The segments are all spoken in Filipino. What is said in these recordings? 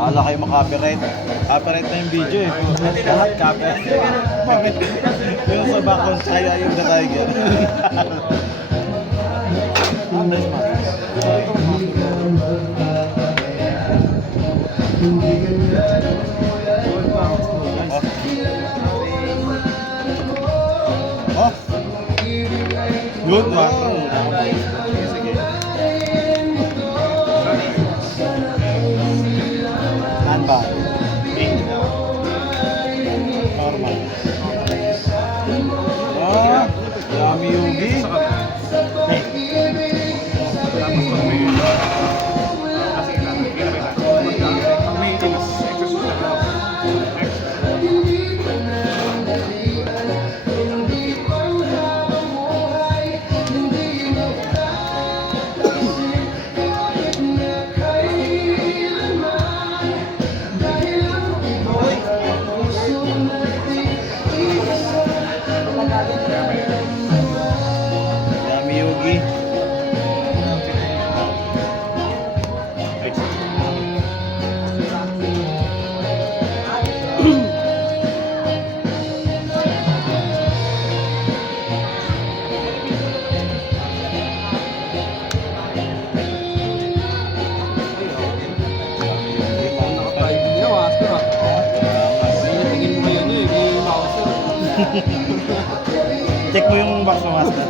Wala kayo makapiright. Copyright na yung video eh. Lahat copyright. Bakit? Yung sa background kaya yung the tiger. Nice man. Oh. Good man. Sige. Saan ba? Normal. Ah, Yami Yugi. Yami Yugi. Check mo yung box mo, Master.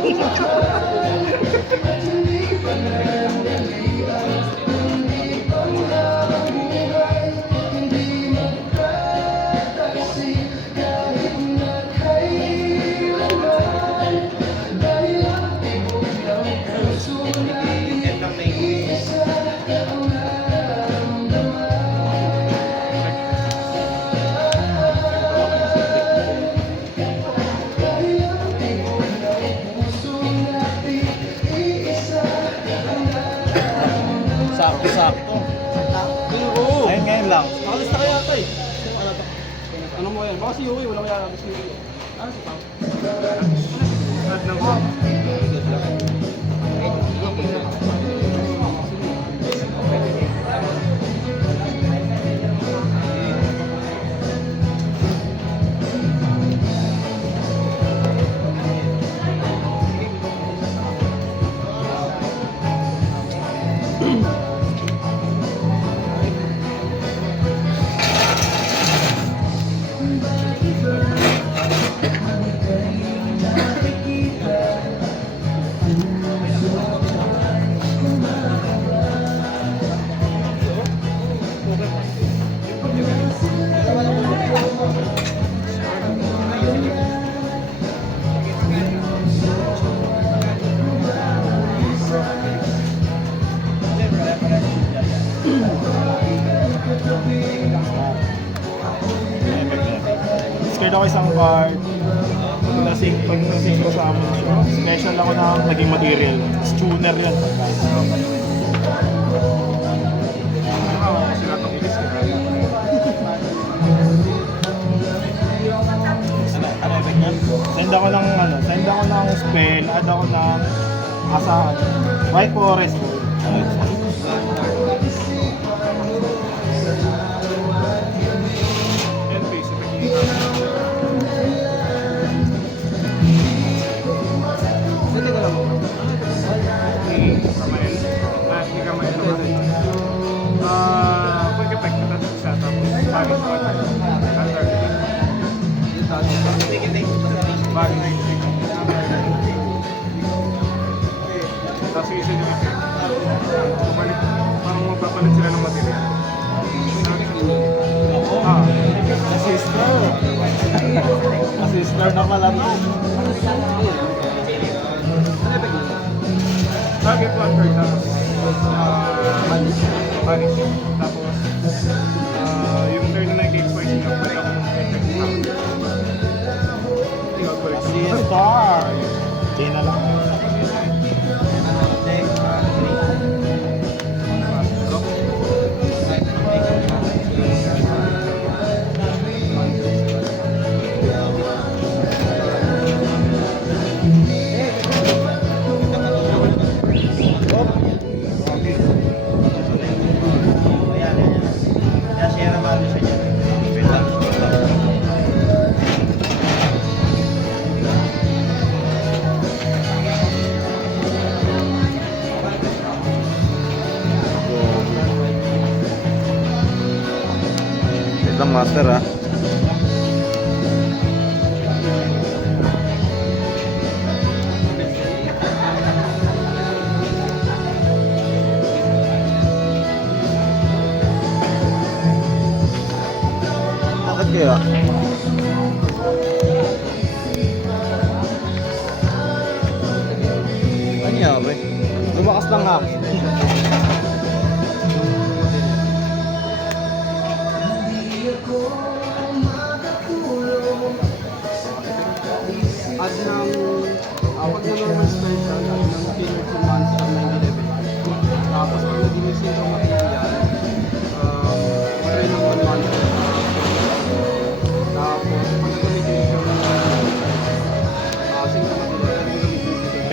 Sakto-sakto. Oo. Ayun ngayon lang. Nakalis na kaya ito eh. Ano mo yan? Baka si Yui, wala kaya nakalis ni Yui. Ano si Pao? Scared ako isang card. Pag nasing ko sa amin siya, special ako na naging material. Tapos tuner yun. Send ako ng spell, add ako ng asahan. White forest. Tapos isa nyo kasi, parang magpapalit sila ng material. Sister. Sister na pala to. Target one card, tapos panic. Tapos yung turn na nag-expire nyo, pwede ako mag-check sa akin. Star. Di na lang. master ah. Bakit kaya? Ano yan, pre? Lumakas lang hangin. At ng pag na normal style siya, ng filler to monster 911. Tapos pag naging zero material, try ng 1 monster. Tapos pag naging siya ng zero material,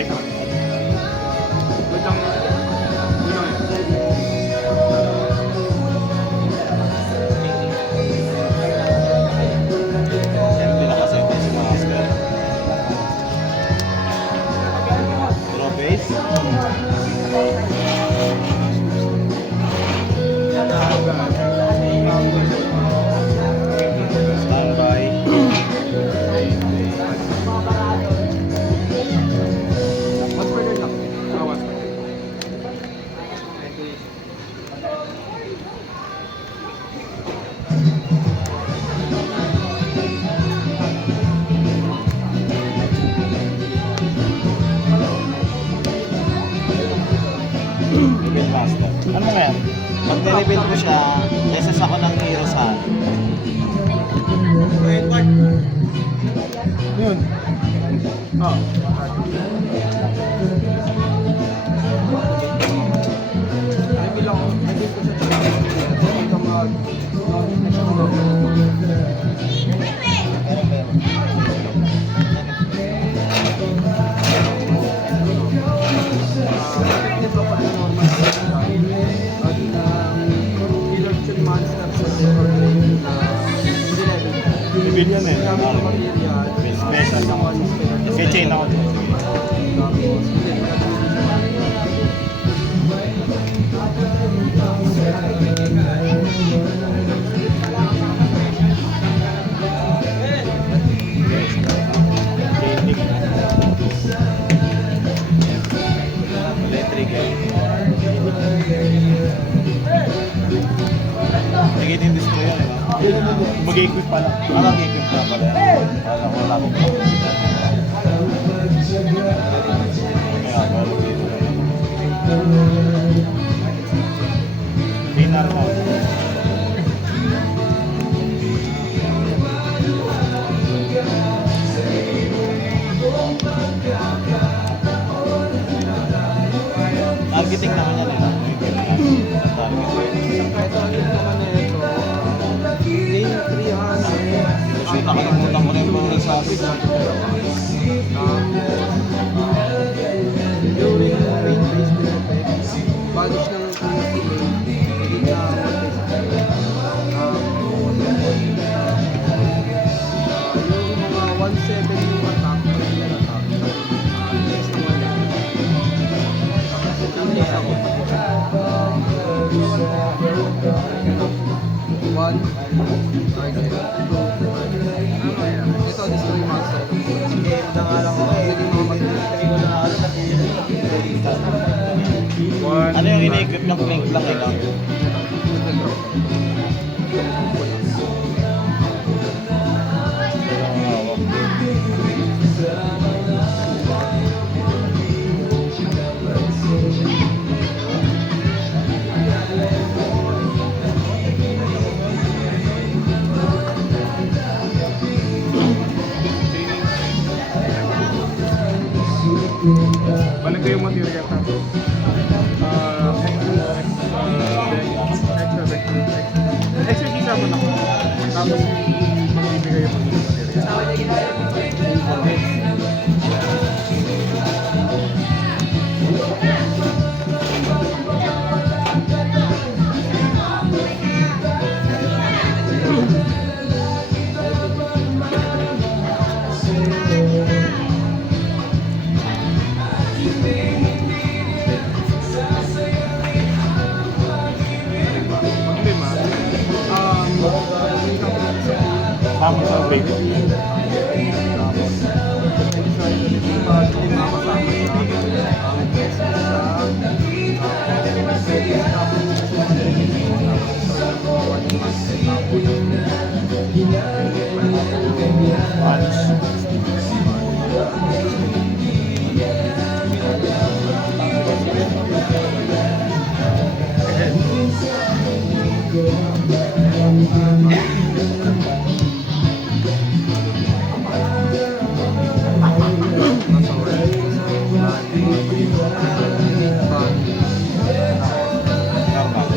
Teka. Wait lang. Yun lang yun. Siyempre nakasente si master. Draw base. Standby. What's further lang? Awas. Reveal master. Ano nga yan? Pag-reveal ko siya, reses ako ng hero sa Yun. Oh. Maybe lang, maybe ko siya hanggang next Reveal yan eh. Special. May chain ako dyan. Gaming. Electric. Naging in display yan, di ba? Mag-equip pa lang. Mag-equip na pala. Wala ko wala akong kapasitan. Kaya meron dito. Dinar na. Targeting naman yan eh. Targeting. Ito, yung naman na ito, Lane 300. Shoot, nakalimutan ko na yung mga nagsabi. During rain-based effects, banish ng hindi na yung mga 170 yung attack, regular attack. Next naman yan. Ito yung ako. One, target. Ito, destroy monster. Game na nga lang ako eh. Pwede mga One. Ano yung ini-equip ng blink lang eh? No? Balik ko yung material tapos. kasama sa break. Tapos, extra ulit yung mga lima kasama sa business sa Normal.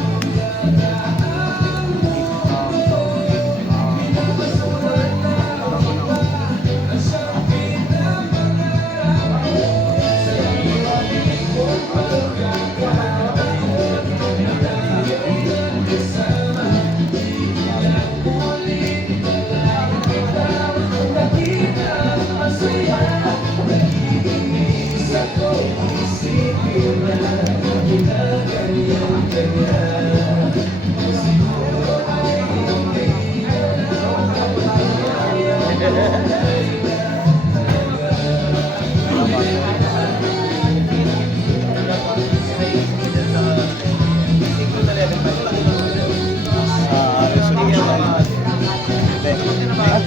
Resolution ay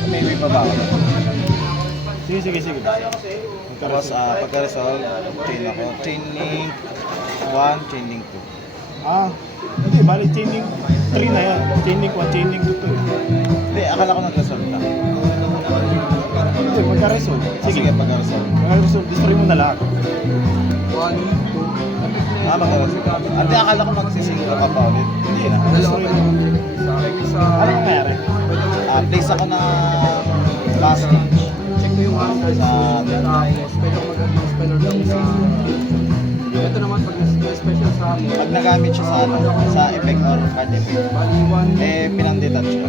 maybe pa ba ako? Sige. Tapos pagka-resolve, chain ako. Chain link 1, chain link 2. Hindi, bali chain link 3 na yan. Chain link 1, chain link 2 to. Hindi, akala ko nag-resolve na. Hindi, magka-resolve. Sige, pagka-resolve. Magka-resolve, destroy mo na lahat. 1, 2, Magka-resolve. Hindi, akala ko magsising ka pa ulit. Hindi na. dalawa Destroy pa mo. yun. Isa, Ano nangyari? Place ako na last stage. check ko yung answers Sa- tapos pwede ako mag-add ng speller down sa ito naman pag special sa akin Pag nagamit siya sa sa effect or card effect, bali 1 pinang-detach ko.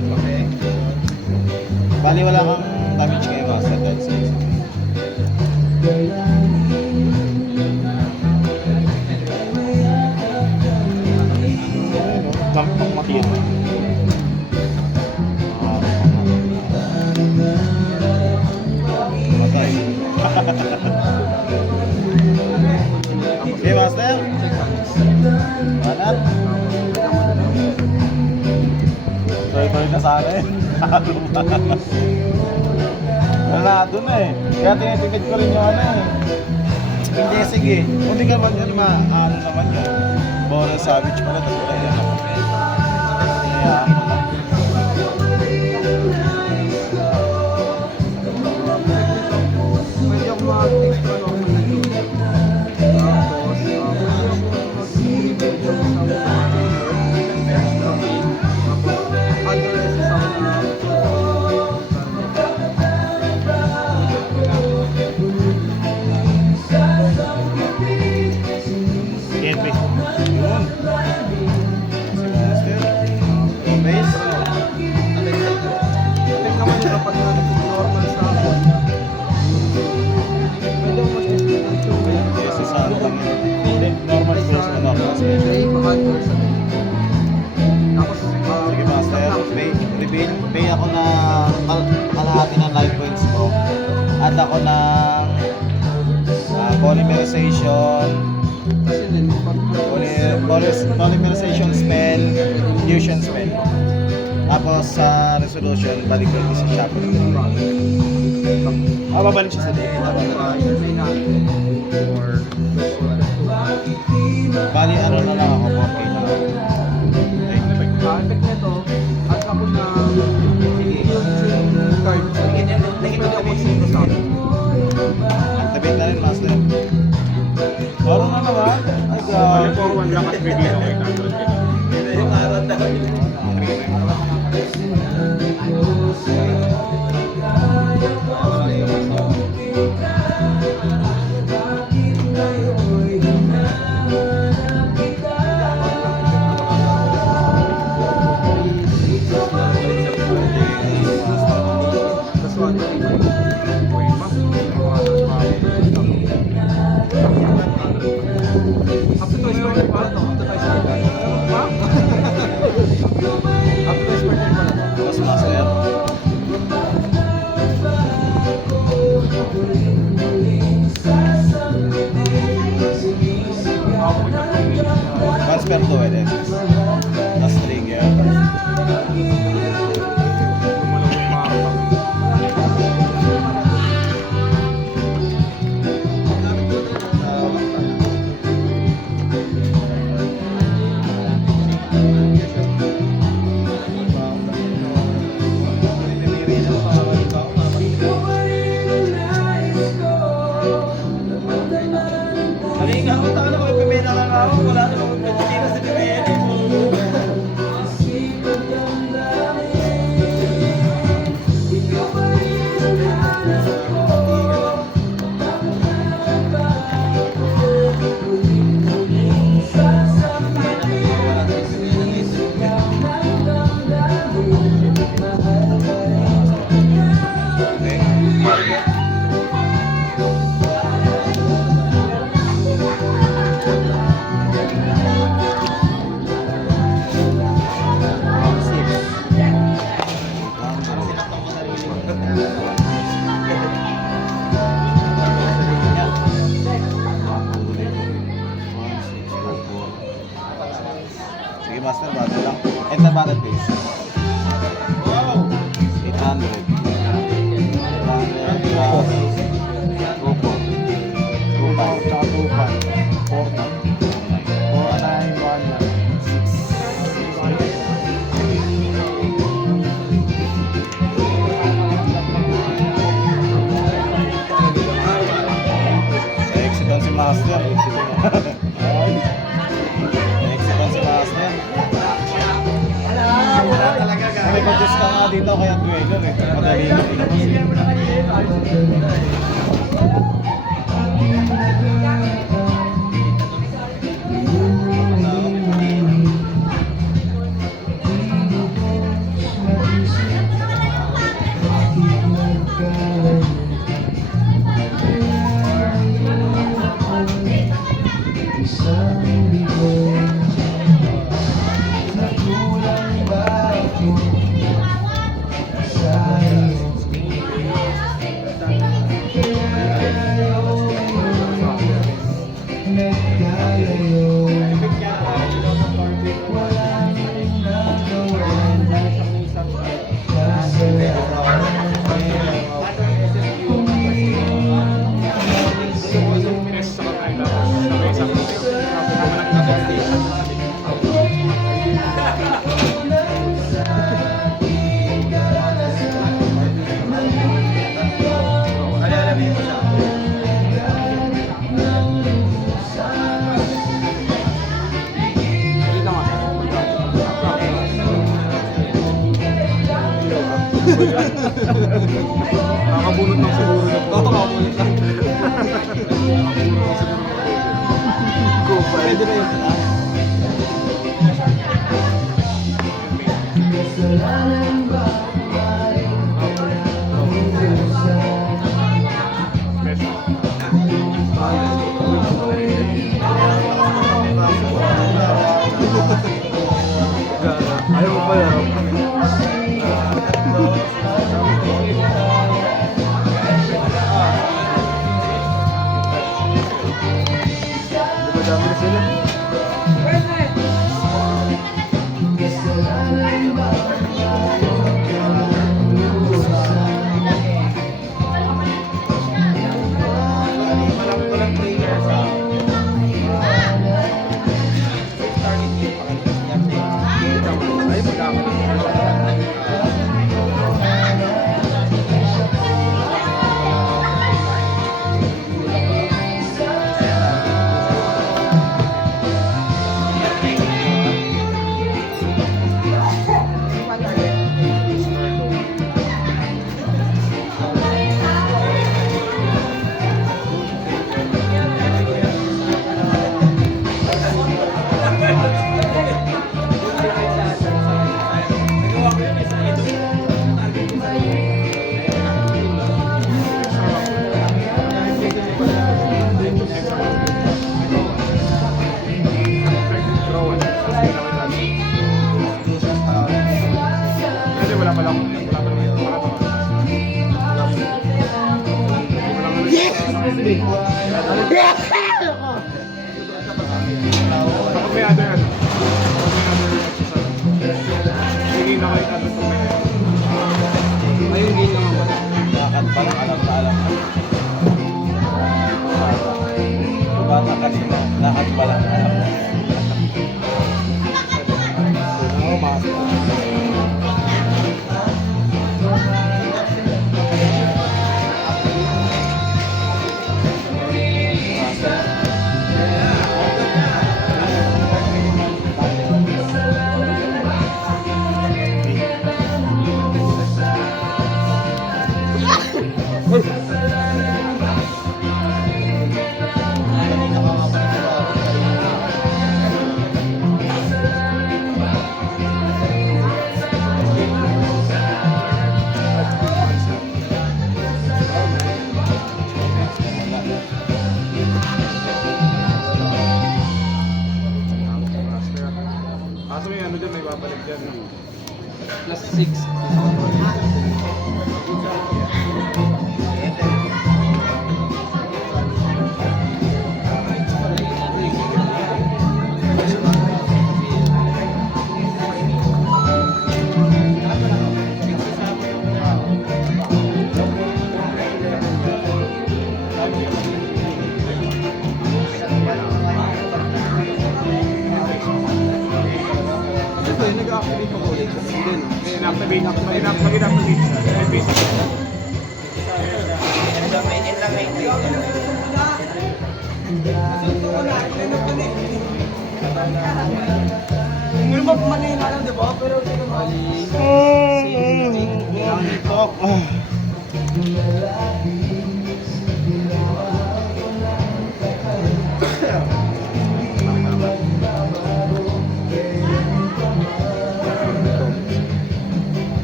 Bali, wala kang damage kayo master dahil sa isa. Ayun, gampang matira. Matay. Okay, master? Manat? Toy-toy na sana eh. Nanado na eh. Kaya tinitipid ko rin yung ano eh. Hindi, sige. Kung di ka man yun, ano naman yun. Bonus savage pala, tatulay yan ako. Kaya, pwede ako mag-extra normal na yun tapos pwede ako mag-rebuild yung sound sa tapos other sound na Epic. yun. Si master. Base. Tingnan naman yung kapag na normal sa akin. Pwede ako mag-extra ng 2 Yes, isa ano lang yun. Hindi, normal Yes, space. normal space. Tapos, Sige master, pay ako na kalahati ng life points ko. Add ako ng polymerization, kasi din, polymerization spell, fusion spell. Tapos sa resolution, balik ko yung sa shop. Babalik siya sa day. Bali, ano na lang ako, 4K na lang. Effect nito, at ako na card. Pwede ako mag-sync sa akin. Activate na rin, master. Parang na naman. Ay, Bali God. 4-1 lang at bigay ako kay Carlos. Gumalaw yung mga kapatid. Kami nga, utang na kami pamina lang ako. Wala na akong Pilipinas sa Pilipinas. Sige, master, bata lang. Enter bata, please. Wow! 800. 800 plus. Go po. 2.5. Tsaka 2.5. 4.9. Sa exitan si master. Exitan si master. May mag-guess ka nga dito kaya dweller eh. Madali na ilabas eh. Sa kanila. Sabay sa Nakabunot ng siguro na po. Nakabunot lang. Go, pwede na yun. Ayaw mo pala. Dami na sila. Ay, magkakaroon. Master. Master. Kaso may ano dyan, may babalik dyan. No? Plus 6. Ito yung nag-activate ako ulit. Hindi, no? Mag-inactivate siya. May basic.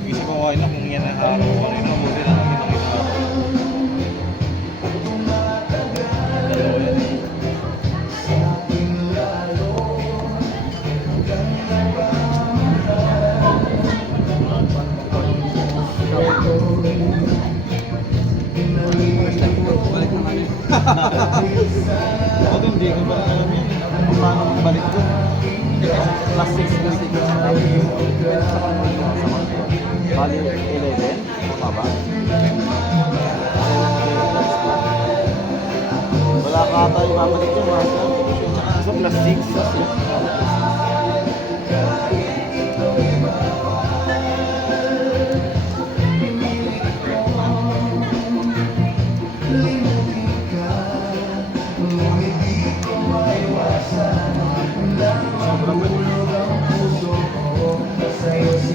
Isip ko okay na kung yan ang araw ko rin. Mabuti na kami nakita. Dalawa yan. Balik naman yun. Ako din, hindi ko ba alam yan. Kung paano magbalik doon. Plus 6, plus 6. Bali, 11. Bumaba. Wala ka ata yung babalik doon. Sa plus 6.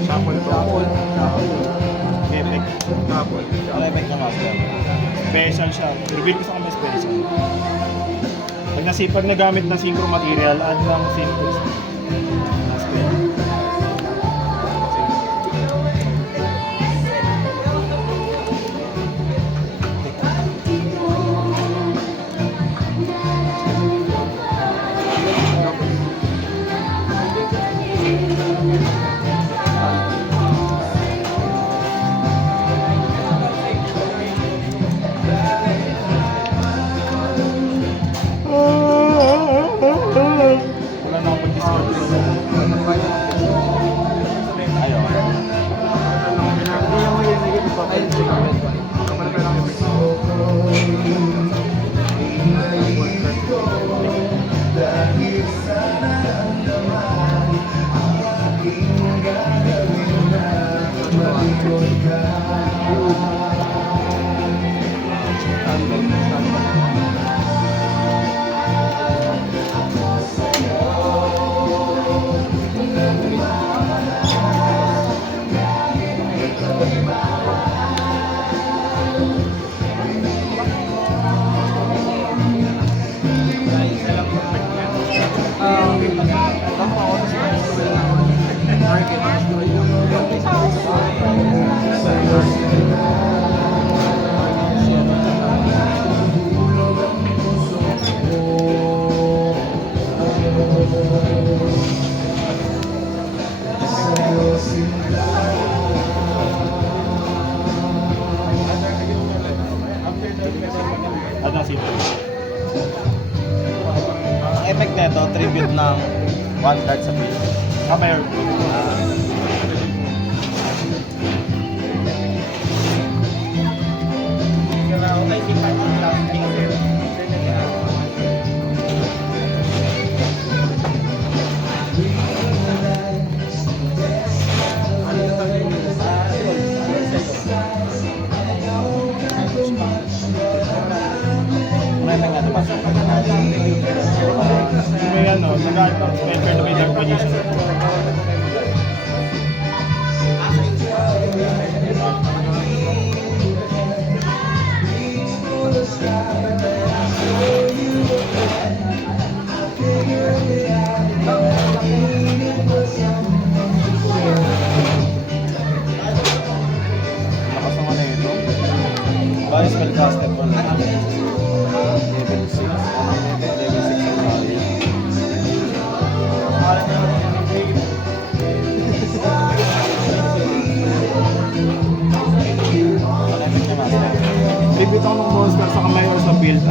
Shuffle to. Epic. Shuffle. Ano effect na master? Special siya. Reveal ko sa kanya special. Pag nagamit ng synchro material, add lang synchro. Wala na akong discount. Ayaw. Add ng synchro. Ang effect nito, tribute ng one card sa piece. Meron.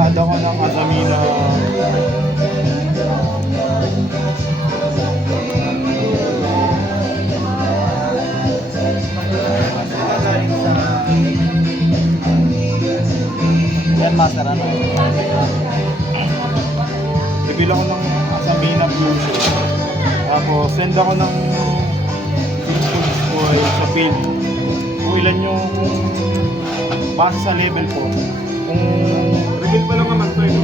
Add ako ng Asamina. Yan, master, ano? Reveal ako ng Asamina Fusion. Tapos send ako ng Philippines Boy sa pin. Kung ilan yung base sa level ko. Kung reveal pa lang naman to isa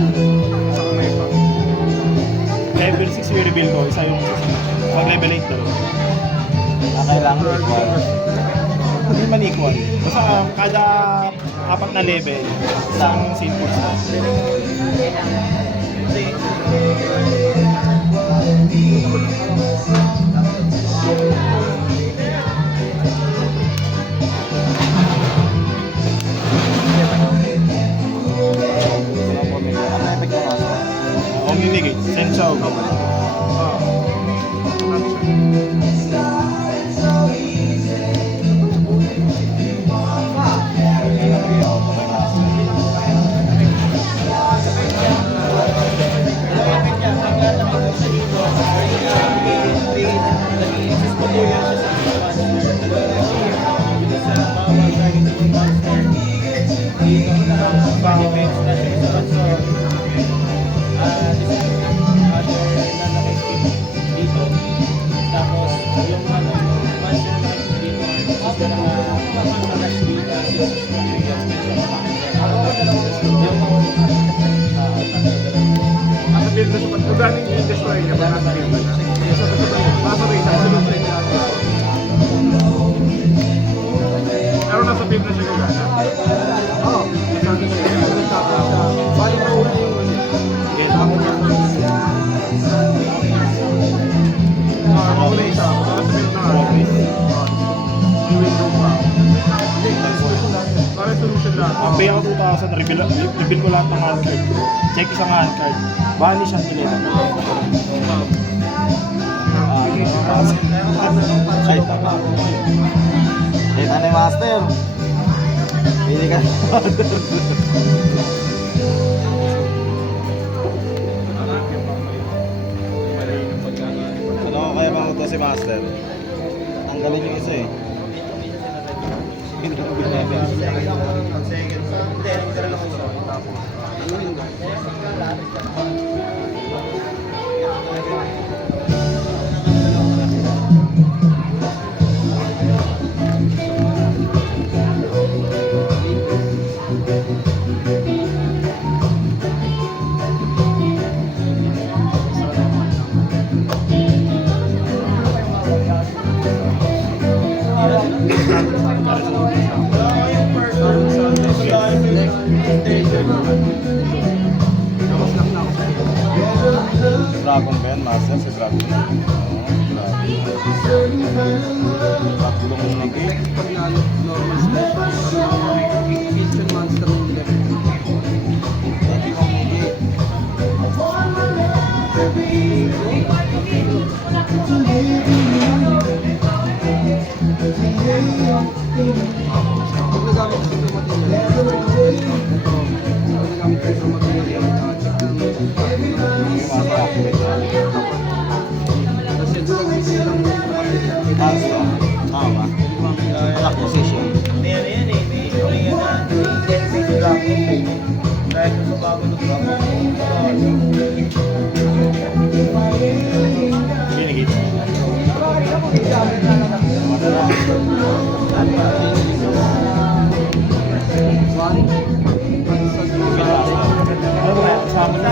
ka na iba. Level 6 yung reveal ko, isa yung pag level 8 dalawa. Kailangan equal. Hindi man equal. Basta kada apat na level, isang simple na. Ano effect ng master? Omnigate, Sensao. Kung galing yung destroy niya, wala na rin ba na? Nasa rin siya, sunod rin niya. Pero nasa film na siya gagana. Oo. Nagkakaroon siya. Bali na uli yung ano. Mauli siya. Nasa film na nga. Yung window pa. Para solution lahat. Ang pay ako 2,000, reveal ko lahat ng hand card. Check isang hand card. Vanish ang kilala. Ay, tama. Eh, nanay master. Pili ka. Ano ko kaya bang ito si master? Tanggalin yung isa eh. Dragon ba yan, master? Si Dragon. Tatlong negate. Pag na normal step, Kitchen Monster ng level. Tatlong negate. Pag nagamit ko sa material, ito, pag nagamit ko sa material, check kasi ito lang yung silang Taas to. Tama. Anak position. Binigit. Ano ba yan? Kasama na.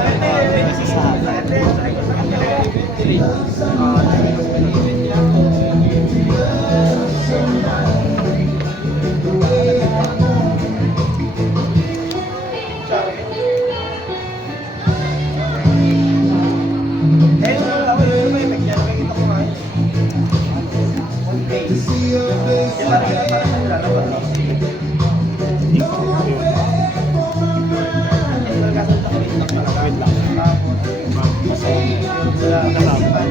Wait lang. Kasama.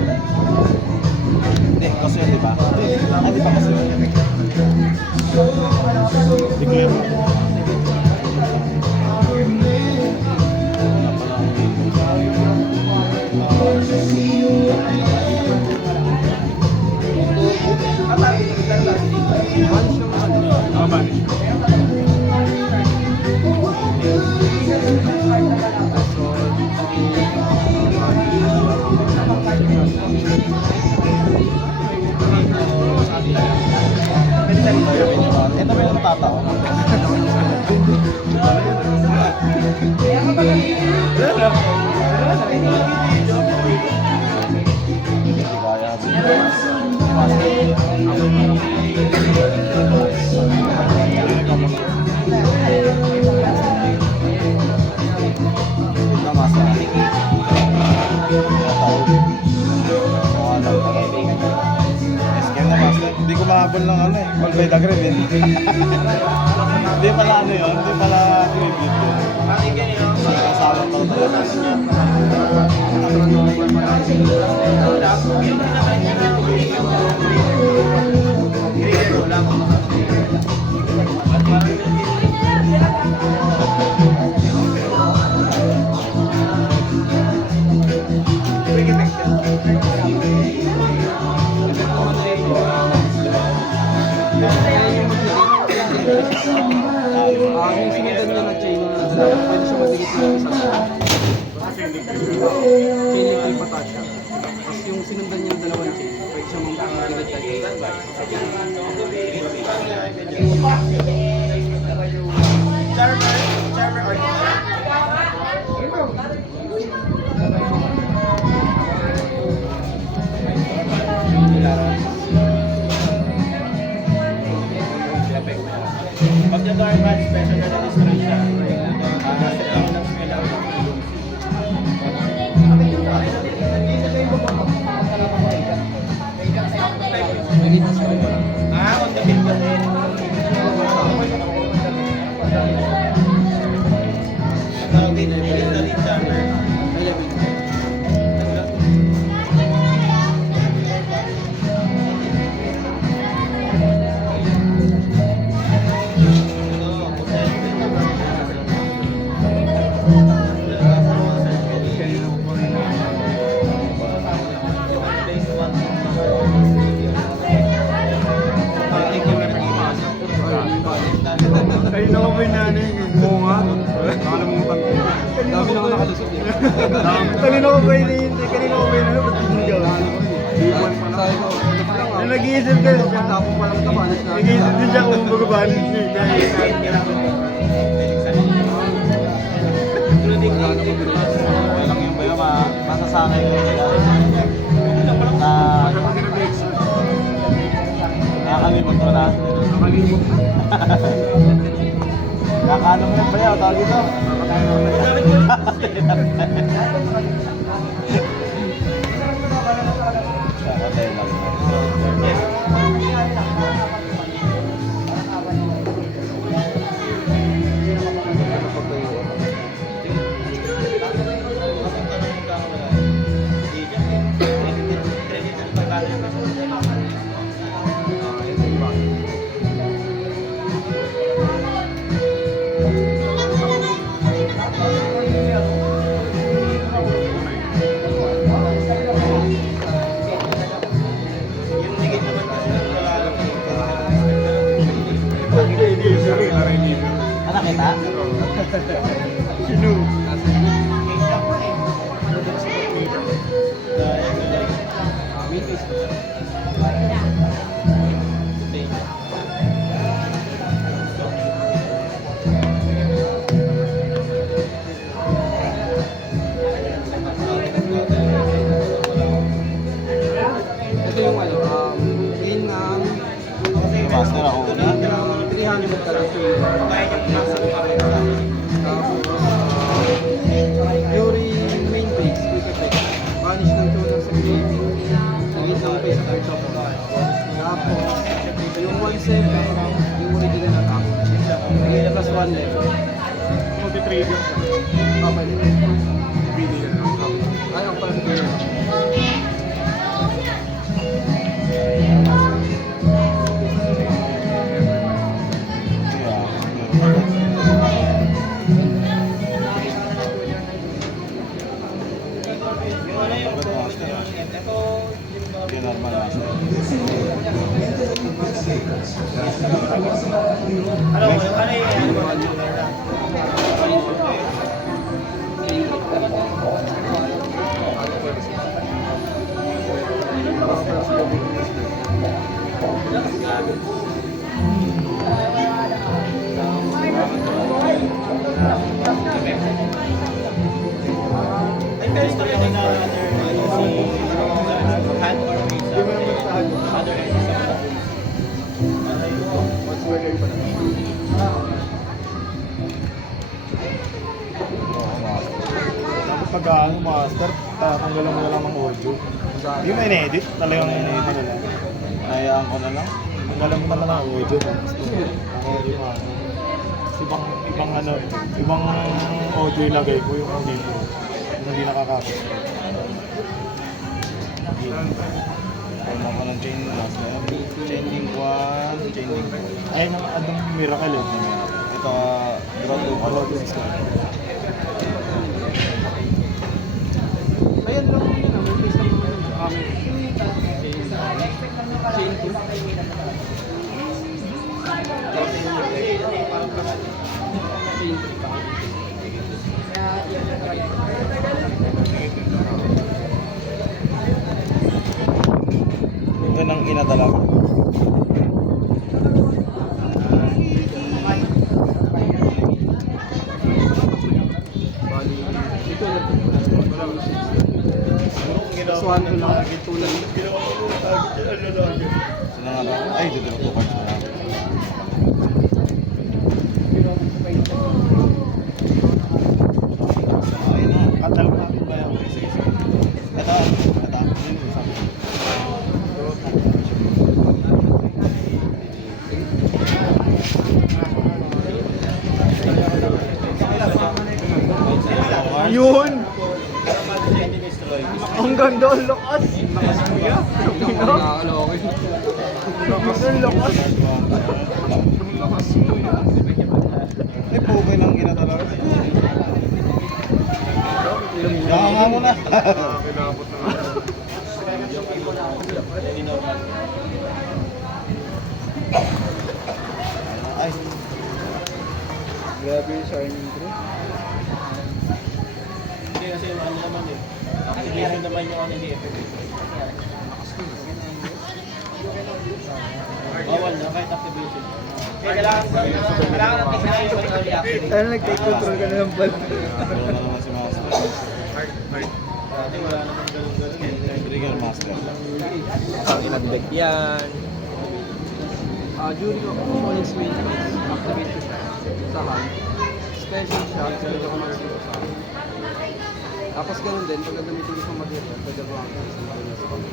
Hindi, kasi di ba? Ay, di ba kasi? Declare mo. natatawa. Hindi kaya. Ito masa. Hindi ko mahabol ng ano eh. Palbay dagre eh. Hindi pala ano yun. Hindi pala tribute yun. Kasama pa tayo. Yung sinundan niya na chain na pwede siya madikit ng isa sa chain link yung patas siya. Tapos yung sinundan niya na dalawang chain, pwede siya madikit ng chain. Pag yung door match, special na na-destroy siya. Set ako ng spell out. On the field kasi. Tawag din, Elite Jammer. Kanina ko ba yung nanay yung bunga? Nakalimutan ko. Dami na ako nakalusot eh. Kanina ko ba yung hinihintay? Kanina ko ba yung ano? Ba't hindi ka? Sabi ko, yung nag-iisip ka siya. Tapos palang kabanas na. Nag-iisip din siya kung magabalis niya. Okay lang yung bayo, masasanay ko sila. Nakakalimot mo na. Nakalimot na. Kakaano mo yung bayo, tawag ito. Kakatay lang. Anak kita? Sino? Ito yung ano, in Master ako una. 300 character. Fury main base, quick effect. Vanish ng tuner sa game. Ingit ng base sa top. Tapos, yung 1-7, yung original attack. May plus 1 left. Multi-trigger. Okay. Ayaw pala sa game. Yung normal master. pag ano, master, tatanggalan mo na lang ng audio. Yung may edit, talagang ano lang. Hayaan ko na lang. Tanggalan mo na lang ng audio. Tapos yung ano. Ibang ano, ibang audio ilagay ko yung audio ko. Yung hindi nakakapos. Wala ko ng chain last na yun. Chain link 1, chain link 2. Ayun ang anong miracle eh. Ito, draw 2 Ano color. din sa Ayan lang yun, may place lang naman yun. Amin. Chain 2. Ito nang inadala ko. Bali, dito na. Plus 1 to lang. Ito lang. Sino nga ba? Ay, dito na 2 cards na lang. Ayun na. katal mo natin ba yan? Sige, sige. Ito. Yun! Ang ganda, ang lakas! Lakas kuya! Nakakalokin. Lakas, ang lakas! Ang lakas kuya! Ay, pugay lang ginadala ko. Nakaka mo na. Kinabot na nga. Ay, Grabe yung shining bro. Hindi kasi yung ano naman eh. Activation naman yung ano ni FF. Bawal na kahit activation. Kaya kailangan natin sila yung i-activate. Ano nag-take control ka na ng ball? wala na naman si Master. Kasi wala naman ganun-ganun eh. Trigger Master. Inag-deck yan. During opponent's maintenance, activate ko siya sa hand. Special shot, sunod ako mag-skip sa hand. Tapos ganun din, pag gagamitin ko sa material, gagawin ko sa material sa hand.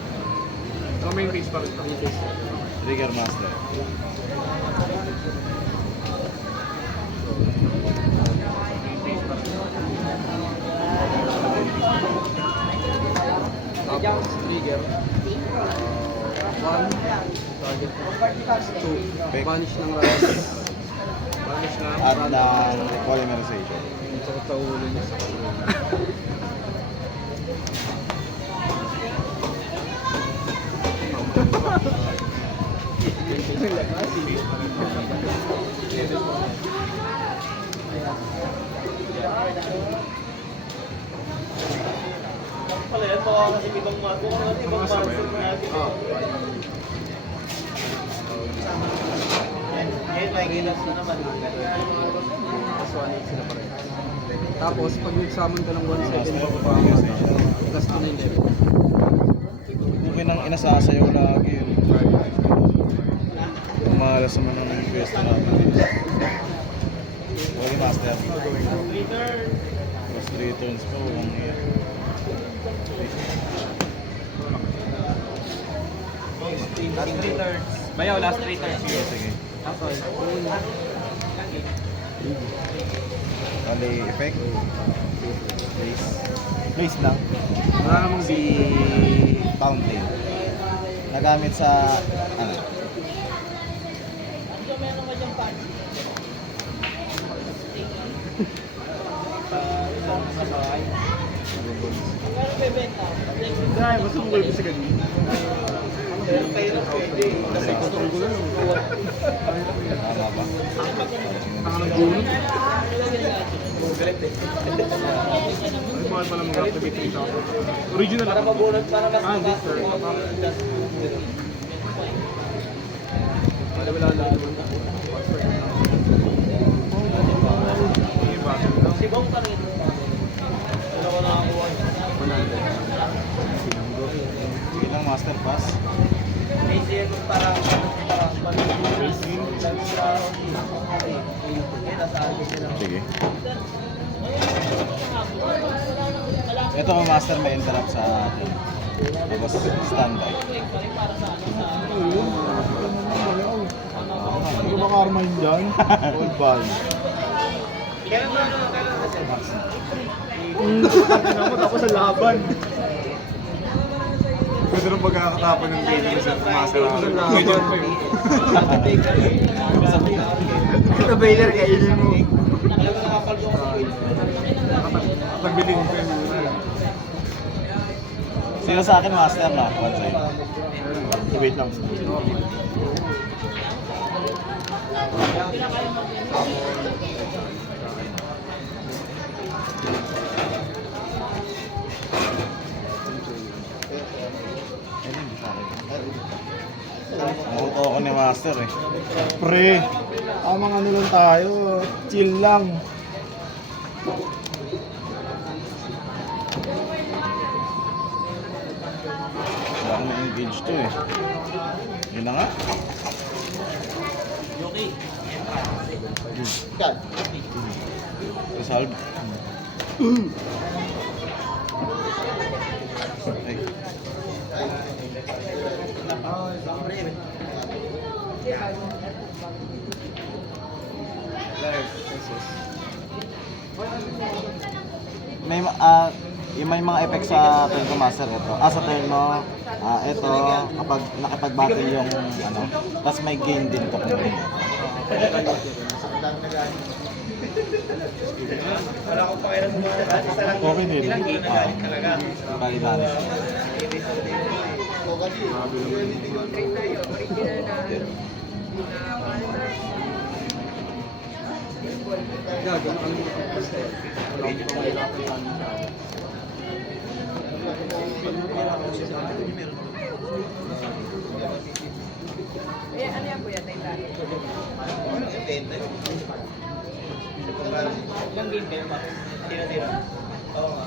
So main phase pa rin ba? Main phase. Trigger Master. Tapos trigger. 1, target 2, banish ng Radas. Banish ng At ng polymerization. Ito ko taulo niya sa kanila. Pala yan, baka kasi ibang mago. Ibang mindset natin. Ngayon, may gilas na naman. Tapos 1-8 sila pareho. Tapos pag nag-summon ka ng 1 second bago pa plus 2 na yung level. Pugay nang inasasayaw lagi yun. Umalas naman ng pwesto natin. Poly Master. Plus 3 turns pa. Walang yan. Last 3 turns. Bayaw, last 3 turns. Sige, sige. Okay. Bali, effect. Place. Place lang. Wala namang si Fountain. Nagamit sa, ano? Dahil mas ang gulpo sa ganun. Kasi control ko lang. Tama ba? Tanga ng gulo. Ay, bakit pala mag-activate rin siya? Original Para ako. mabunod, para mas This turn. Wala lang naman. Si Bong pa rin. Wala ko nakakuha. Sige lang, Master Pass. May siya kung parang Sige. Ito ang master may interrupt sa atin. Tapos standby. Hindi ko makarma yun dyan. Old ball. Kailan mo ano? Kailan mo kasi? Tapos sa laban. Pwede rin pagkakatapon ng game kasi pumasara. Sa laban. Ito Baylor, kainin mo. Alam mo nakapaldo ko sa Tagbilin ko yung muna. Sino sa akin master na? What's sa'yo? Wait lang. Nauto ako ni master eh. Pre, tamang ano lang tayo. Chill lang. Wala akong na-engage to eh. Yun na nga. Resolve. Ay. May mga effects sa turn ko master ito. Sa turn mo, ito kapag nakipag-battle yung ano, tapos may gain din to. Wala akong pakialam mo. Isa lang. Okay din. Ilang game galing talaga. Bali-bali. Ano yan kuya, Titan? Ilang game kayo ba? Tira-tira. Oo nga.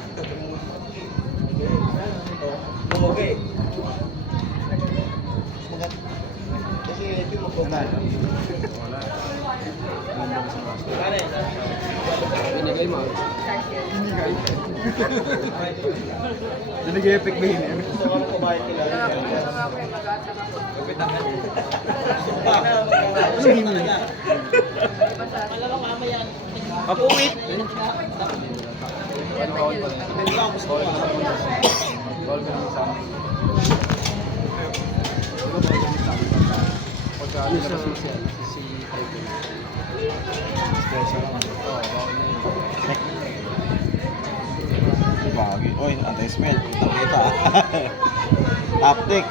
Okay. Kasi ito yung magpapala. Binigay mo. Nag-epic ba yun? Gusto ko lang kumain nila. Gusto nga ko yung mag-asa ako. Sige mo. Pag-uwit. Bagi. Oy, anti-smell. Kita. Taptic.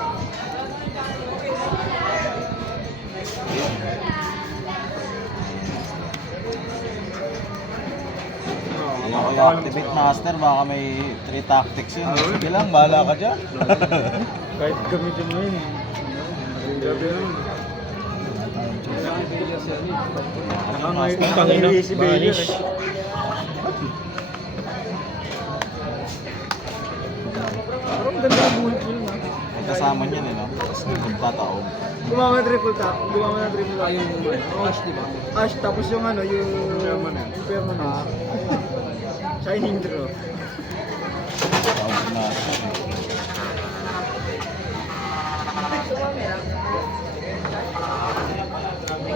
Ako yung activate master, baka may 3 tactics yun. Sige lang, bahala ka dyan. Kahit gamitin mo yun. Grabe naman. Nakangayari si Baylor eh. Parang ganda ang buhay ko yun ha. May kasama niyan eh, no? Tapos nagtataob. Gumawa ng triple tap. Gumawa ng triple tap. Yung Ash, di ba? Ash, tapos yung ano, yung permanent. Shining draw. Taob na.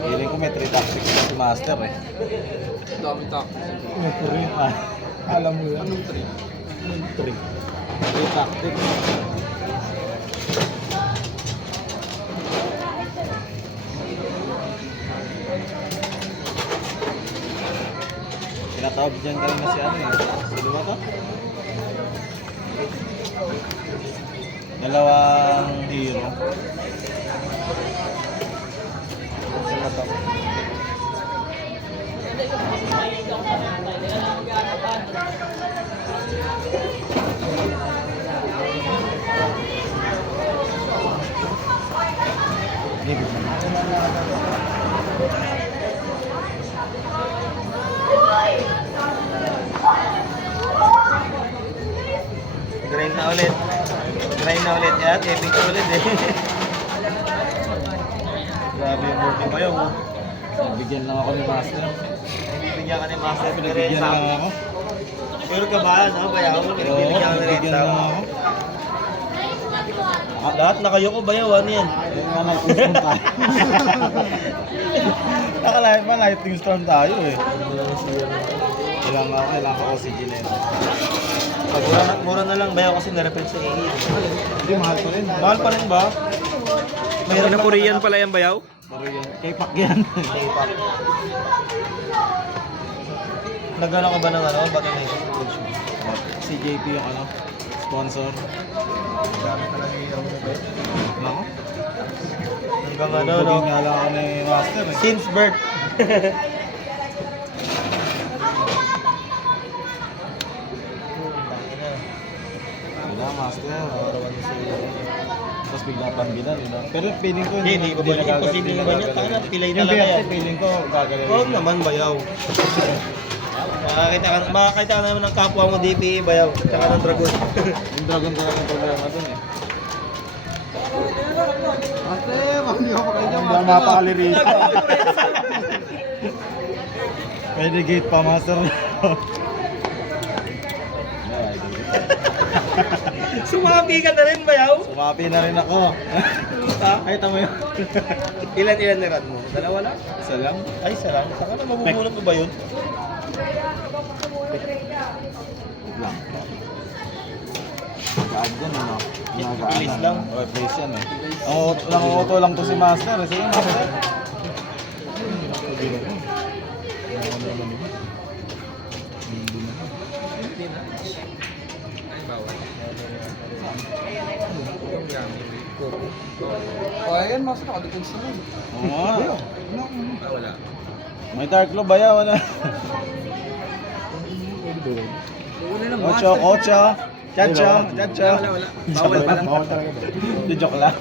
Feeling ko may 3 tactics na si master eh. Dami tap. Pre, alam mo yan. Anong 3? Anong trick? 3 tactics. Tinatawag dyan ka rin na si ano eh. Sino ba to? Dalawang hero. Sino ba to? Grind na ulit. Grind na ulit yan. Epic na ulit eh. Grabe yung multi mo yun. Bigyan lang ako ni master. Bigyan ka ni Master Pinagbigyan lang ako. Pero kabahan, ha? Bayaw mo, pinipili ka na rin. bigyan na ako. Lahat na kayo ko bayaw, ano yan? Yung mga lightning storm tayo. Nakalahat pa, lightning storm tayo eh. Kailangan ko oxygen na yun. Mura na lang bayaw kasi na-reference sa AA. Hindi, mahal pa rin. Mahal pa rin ba? Mahirap na Korean pala yan bayaw? Pero yan, K-pack yan. K-pop. Nagano ka ba ng ano? Ba't na ito? Si JP yung ano, sponsor. Nako. Hanggang ano, no? Bugin nga lang ako ni Master eh. Since birth. Wala, Master. Tapos bigla pang ginan, no? Pero feeling ko Hindi ko ba imposible naman yan? Taka na, pilay na lang yan. Feeling ko gagalawin. Huwag naman bayaw. Makakita ka naman ng kapwa mo DPE bayaw. Tsaka ng dragon. Yung dragon talaga yung problema dun eh. Ate, hindi ko pa kayo Hindi ako mapakalirito. Pwede gate pa, Master. Sumabi ka na rin bayaw. Sumapi na rin ako. Ay, tamo yun. Ilan na run mo? Dalawa lang? Isa lang. Ay, sarang. Saka na mabubulot mo ba yun? Lang. Gaan dyan, ano? Bilis lang. Okay, place yan eh. Ang auto lang to si Master eh. Sige, Master. O, ayan, Master, nakadepends naman. Oo nga. May dark globe ba yan? Wala. Wala lang, Ocho, ocho. Chacho, chacho. Bawal pa lang. Bawal talaga ba? Di joke lang.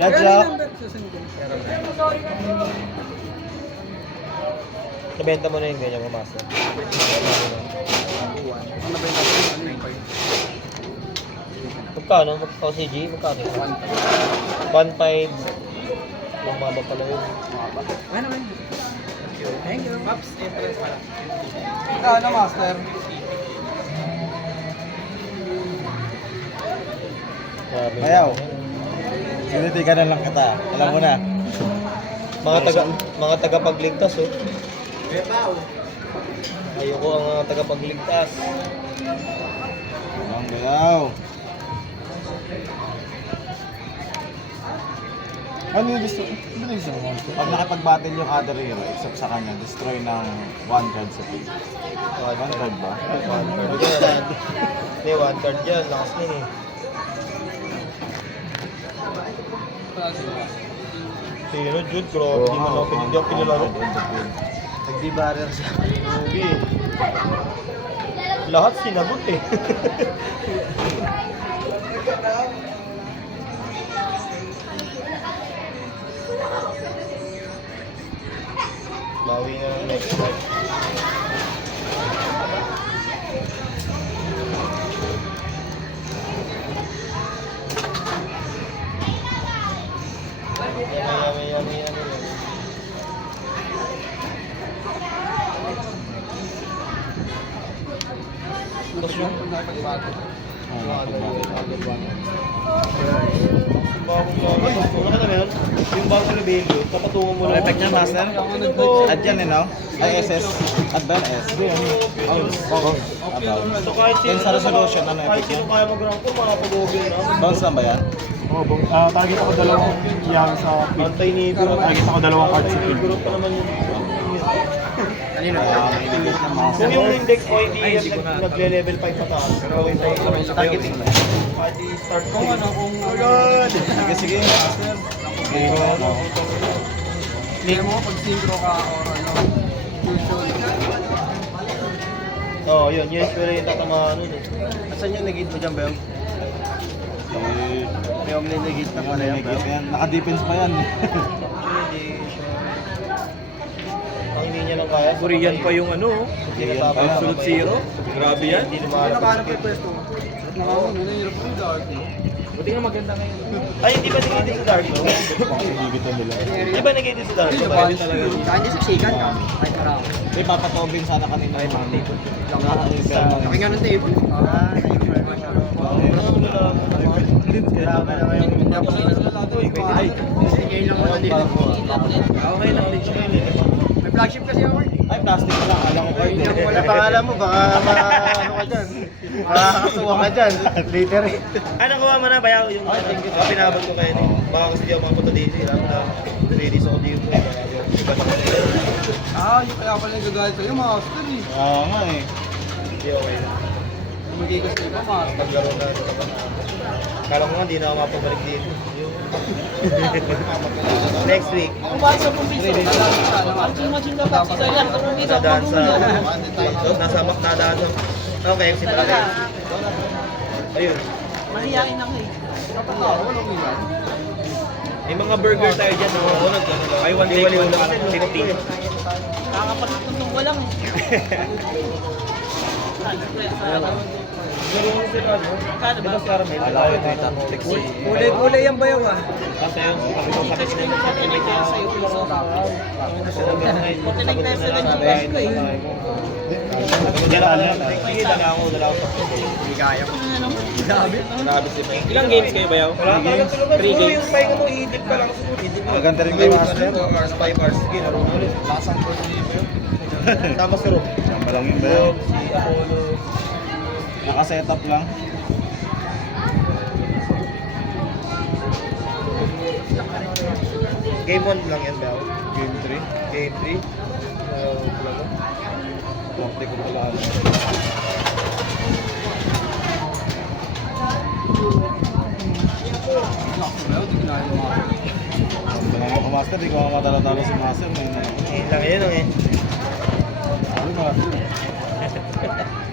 Chacho. Nabenta mo na yung ganyan mo, Master. Ano ba yung ano yung five? Magkano? CG? Magkano? 1.5. Lumaba pala yun. Ano ba yun? Thank you. Pops, interest pala. Ano, Master? Grabe. Bayaw. Sinitigan na lang kita. Alam mo na. Mga tagapagligtas, oh. Ayoko ang mga tagapagligtas. Ang bayaw. Ano yung gusto? Ano yung gusto mo? Pag nakipag-battle yung other hero, except sa kanya, destroy ng 1 card sa field. 1 card ba? 1 card yan. Hindi, 1 card yan. Lakas nun eh. Sino, Jude? Grabe, di mo lang pinigyan pinilaro. Nagdi-barrier siya. Nubi. Lahat sinagot eh. Bawi na ng next fight. Yummy. Tapos yung Oo, nakipag-battle. Una ka na meron? Yung bagong rebellion, papatungan mo lang. Effect niya, Master? Add yan eh, no? Ay, SS. Add ba yan? S? Bounce. Bounce. So kahit Yan sa resolution, ano kahit effect sino niya? kaya mag-rank po, makapag-ogil na. Bounce lang ba yan? Oo, target ako dalawang yang sa field. Antay ni Guro. Target ako dalawang cards sa field. Guro pa naman yun. Kanino? Mainit na mouse. Kung yung index o hindi nagle-level 5 pataas, gawin tayo Targeting ba? party start Kung ano, kung... Sige, sige, Master. Okay, ano? Hindi mo, pag synchro ka or ano, fusion. Oo, yun pero yung tatamaan nun eh. Asan yung nag-hit mo dyan, Bel? May omni nag-hit na pala yan, Bel? Naka-defense pa yan. Ang hindi niya lang kaya. Korean pa yung ano. Absolute zero. Grabe yan. Hindi na mahanap. Nakahanap yung pwesto. Nakawin, nanahirap ko yung dark. Buti nga maganda ngayon. Ay, hindi ba nag-edit si Darlo? Pangiligitan nila. Hindi ba nag-edit si Darlo? Bakit talaga? Hindi siksikan ka. Kahit marami. May papatobin sana kami na yung mga table. Laki nga ng table. Thank you very much. Grabe na ngayon. Hindi ako sa lato eh. Ay, sige lang muna dito. Okay lang din siya. May flagship kasi ako eh. Ay, plastic na. Alam ko kayo. Wala pangalan mo, baka ano ka dyan. Makakasuwa ka dyan. Later eh. Ano nakuha mo na? Bayaw yung pinabag ko kayo. Baka kasi di ako makapunta dito. Ready sa audio mo. Iba na kasi. Yung kaya pala yung gagalit sa'yo, master eh. Oo nga eh. Hindi okay na. Tumigay ka sa iba, master. Paglaro na. Kala ko nga hindi na ako mapabalik dito. Next week. Ako ba sa pumbisa? Maching na taxi sa yan. Nadaan sa... Nadaan sa... Okay, si Pare. Ayun. Mahihain ako eh. Napatawa, walang milan. May mga burger tayo dyan. Ay, one day waliw lang. 50. Kakapagtutong ko lang eh. Kano ba? Alam ko ito yung Kulay-kulay yung bayaw ah. Kasi yung sabi ko sa Dala ako sa Hindi kaya ko. Grabe. Ilang games kayo ba yaw? 3 games. 3 games. Yung pahinga mo, iidip ka lang. Maganda rin kay Master. 2 hours, 5 hours. Sige, laro mo ulit. Lasang ko yun. Tama sa room. Tama lang yun ba yun? Si Apollo. Naka-setup lang. Game 1 lang yan ba? Game 3. Game 3. Talaga. Konti ko pala. Kailangan ko Master, di ko matalo-talo si Master. Ngayon lang yun, eh. Ano Master?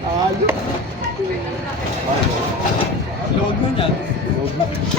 Ayun. Ayun. Log mo niyan. Huwag.